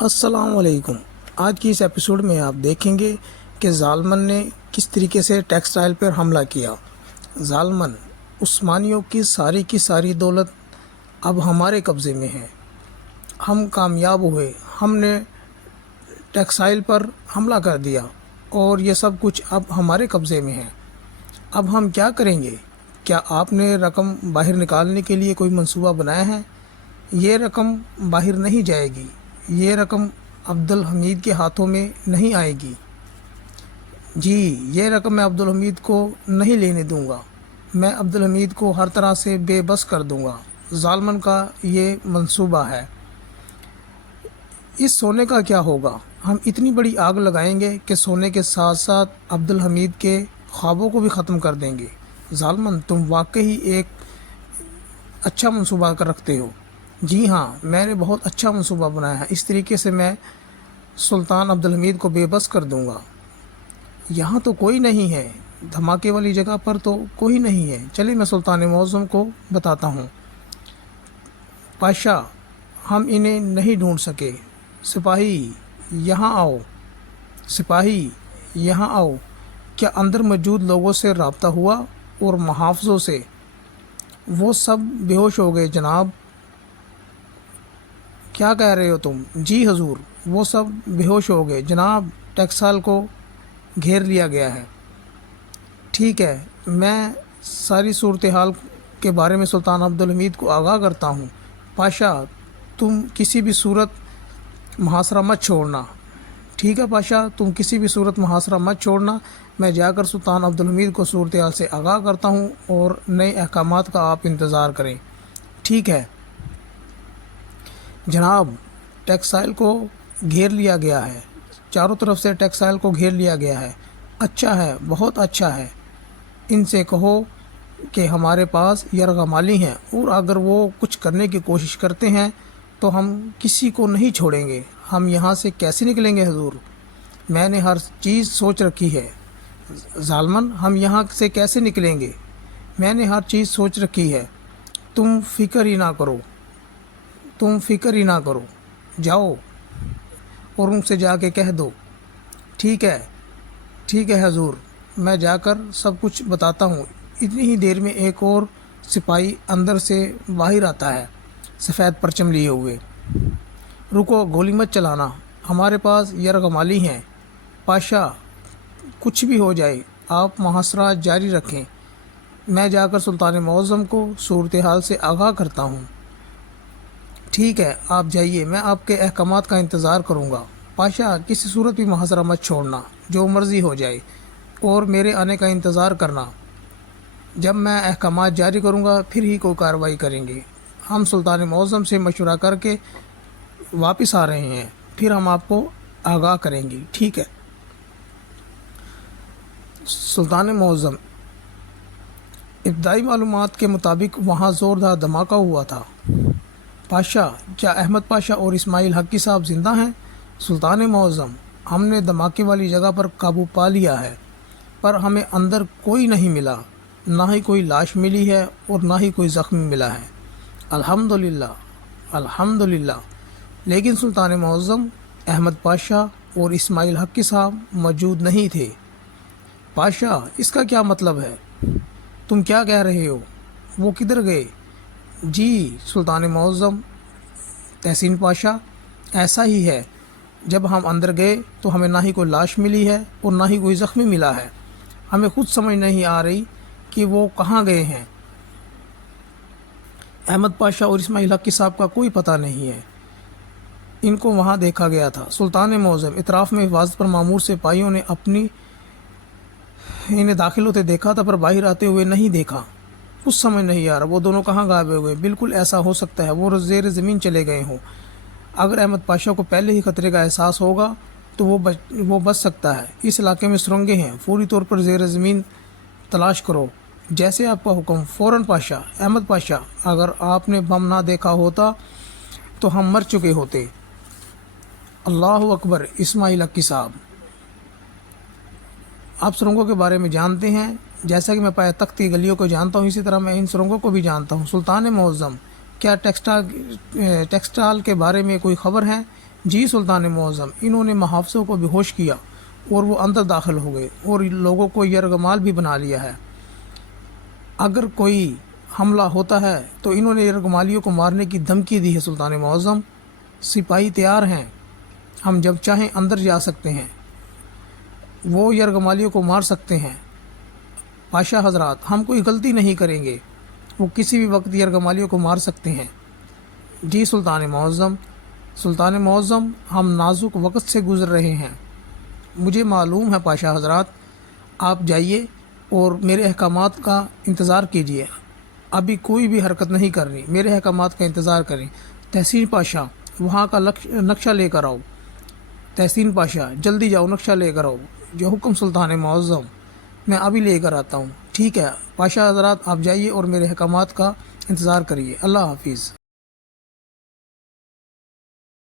السلام علیکم۔ آج کی اس ایپیسوڈ میں آپ دیکھیں گے کہ ظالمن نے کس طریقے سے ٹیکسٹائل پر حملہ کیا۔ ظالمن، عثمانیوں کی ساری دولت اب ہمارے قبضے میں ہے۔ ہم کامیاب ہوئے، ہم نے ٹیکسٹائل پر حملہ کر دیا اور یہ سب کچھ اب ہمارے قبضے میں ہے۔ اب ہم کیا کریں گے؟ کیا آپ نے رقم باہر نکالنے کے لیے کوئی منصوبہ بنایا ہے؟ یہ رقم باہر نہیں جائے گی، یہ رقم عبدالحمید کے ہاتھوں میں نہیں آئے گی۔ جی، یہ رقم میں عبدالحمید کو نہیں لینے دوں گا۔ میں عبدالحمید کو ہر طرح سے بے بس کر دوں گا۔ ظالمن کا یہ منصوبہ ہے۔ اس سونے کا کیا ہوگا؟ ہم اتنی بڑی آگ لگائیں گے کہ سونے کے ساتھ ساتھ عبدالحمید کے خوابوں کو بھی ختم کر دیں گے۔ ظالمن، تم واقعی ایک اچھا منصوبہ کر رکھتے ہو۔ جی ہاں، میں نے بہت اچھا منصوبہ بنایا ہے۔ اس طریقے سے میں سلطان عبدالحمید کو بے بس کر دوں گا۔ یہاں تو کوئی نہیں ہے، دھماکے والی جگہ پر تو کوئی نہیں ہے۔ چلیے میں سلطان معظم کو بتاتا ہوں۔ پاشا، ہم انہیں نہیں ڈھونڈ سکے۔ سپاہی یہاں آؤ، سپاہی یہاں آؤ۔ کیا اندر موجود لوگوں سے رابطہ ہوا اور محافظوں سے؟ وہ سب بے ہوش ہو گئے جناب۔ کیا کہہ رہے ہو تم؟ جی حضور، وہ سب بے ہوش ہو گئے جناب، ٹیکسال کو گھیر لیا گیا ہے۔ ٹھیک ہے، میں ساری صورتحال کے بارے میں سلطان عبدالحمید کو آگاہ کرتا ہوں۔ پاشا، تم کسی بھی صورت محاصرہ مت چھوڑنا۔ ٹھیک ہے پاشا، تم کسی بھی صورت محاصرہ مت چھوڑنا۔ میں جا کر سلطان عبدالحمید کو صورتحال سے آگاہ کرتا ہوں اور نئے احکامات کا آپ انتظار کریں۔ ٹھیک ہے جناب، ٹیکسائل کو گھیر لیا گیا ہے، چاروں طرف سے ٹیکسائل کو گھیر لیا گیا ہے۔ اچھا ہے، بہت اچھا ہے۔ ان سے کہو کہ ہمارے پاس یرغمالی ہیں اور اگر وہ کچھ کرنے کی کوشش کرتے ہیں تو ہم کسی کو نہیں چھوڑیں گے۔ ہم یہاں سے کیسے نکلیں گے حضور؟ میں نے ہر چیز سوچ رکھی ہے۔ ظالمن، ہم یہاں سے کیسے نکلیں گے؟ میں نے ہر چیز سوچ رکھی ہے۔ تم فکر ہی نہ کرو، تم فکر ہی نہ کرو۔ جاؤ اور ان سے جا کے کہہ دو۔ ٹھیک ہے، ٹھیک ہے حضور، میں جا کر سب کچھ بتاتا ہوں۔ اتنی ہی دیر میں ایک اور سپاہی اندر سے باہر آتا ہے، سفید پرچم لیے ہوئے۔ رکو، گولی مت چلانا، ہمارے پاس یرغمالی ہیں۔ پاشا، کچھ بھی ہو جائے آپ محاصرہ جاری رکھیں۔ میں جا کر سلطان معظم کو صورتحال سے آگاہ کرتا ہوں۔ ٹھیک ہے، آپ جائیے، میں آپ کے احکامات کا انتظار کروں گا۔ پاشا، کسی صورت بھی محاصرہ مت چھوڑنا، جو مرضی ہو جائے، اور میرے آنے کا انتظار کرنا۔ جب میں احکامات جاری کروں گا پھر ہی کوئی کارروائی کریں گے۔ ہم سلطان معظم سے مشورہ کر کے واپس آ رہے ہیں، پھر ہم آپ کو آگاہ کریں گے۔ ٹھیک ہے سلطان معظم، ابتدائی معلومات کے مطابق وہاں زوردار دھماکہ ہوا تھا۔ پاشا، کیا احمد پاشا اور اسماعیل حقی صاحب زندہ ہیں؟ سلطان معظم، ہم نے دھماکے والی جگہ پر قابو پا لیا ہے، پر ہمیں اندر کوئی نہیں ملا، نہ ہی کوئی لاش ملی ہے اور نہ ہی کوئی زخمی ملا ہے۔ الحمدللہ، الحمدللہ۔ لیکن سلطان معظم، احمد پاشا اور اسماعیل حقی صاحب موجود نہیں تھے۔ پاشا، اس کا کیا مطلب ہے؟ تم کیا کہہ رہے ہو؟ وہ کدھر گئے؟ جی سلطان معظم، تحسین پاشا، ایسا ہی ہے۔ جب ہم اندر گئے تو ہمیں نہ ہی کوئی لاش ملی ہے اور نہ ہی کوئی زخمی ملا ہے۔ ہمیں خود سمجھ نہیں آ رہی کہ وہ کہاں گئے ہیں۔ احمد پاشا اور اسماعیل حقی صاحب کا کوئی پتہ نہیں ہے، ان کو وہاں دیکھا گیا تھا۔ سلطان معظم، اطراف میں حفاظت پر معمور سپاہیوں نے انہیں داخل ہوتے دیکھا تھا، پر باہر آتے ہوئے نہیں دیکھا۔ کچھ سمجھ نہیں آ رہا، وہ دونوں کہاں غائب ہوئے؟ بالکل ایسا ہو سکتا ہے وہ زیر زمین چلے گئے ہوں۔ اگر احمد پاشا کو پہلے ہی خطرے کا احساس ہوگا تو وہ بچ سکتا ہے۔ اس علاقے میں سرنگیں ہیں، فوری طور پر زیر زمین تلاش کرو۔ جیسے آپ کا حکم فوراً پاشا۔ احمد پاشا، اگر آپ نے بم نہ دیکھا ہوتا تو ہم مر چکے ہوتے۔ اللہ اکبر۔ اسماعیل حقی صاحب، آپ سرنگوں کے بارے میں جانتے ہیں، جیسا کہ میں پایا تخت کی گلیوں کو جانتا ہوں، اسی طرح میں ان سرنگوں کو بھی جانتا ہوں۔ سلطان معظم، کیا ٹیکسٹائل کے بارے میں کوئی خبر ہے؟ جی سلطان معظم، انہوں نے محافظوں کو بے ہوش کیا اور وہ اندر داخل ہو گئے اور لوگوں کو یرغمال بھی بنا لیا ہے۔ اگر کوئی حملہ ہوتا ہے تو انہوں نے یرغمالیوں کو مارنے کی دھمکی دی ہے سلطان معظم۔ سپاہی تیار ہیں، ہم جب چاہیں اندر جا سکتے ہیں، وہ یرغمالیوں کو مار سکتے ہیں۔ پاشا حضرات، ہم کوئی غلطی نہیں کریں گے، وہ کسی بھی وقت یرغمالیوں کو مار سکتے ہیں۔ جی سلطان معظم، سلطان معظم، ہم نازک وقت سے گزر رہے ہیں، مجھے معلوم ہے پاشا حضرات، آپ جائیے اور میرے احکامات کا انتظار کیجیے، ابھی کوئی بھی حرکت نہیں کرنی، میرے احکامات کا انتظار کریں۔ تحسین پاشا، وہاں کا نقشہ لے کر آؤ۔ تحسین پاشا، جلدی جاؤ، نقشہ لے کر آؤ۔ جو حکم سلطان معظم، میں ابھی لے کر آتا ہوں۔ ٹھیک ہے پاشا حضرات، آپ جائیے اور میرے احکامات کا انتظار کریے۔ اللہ حافظ۔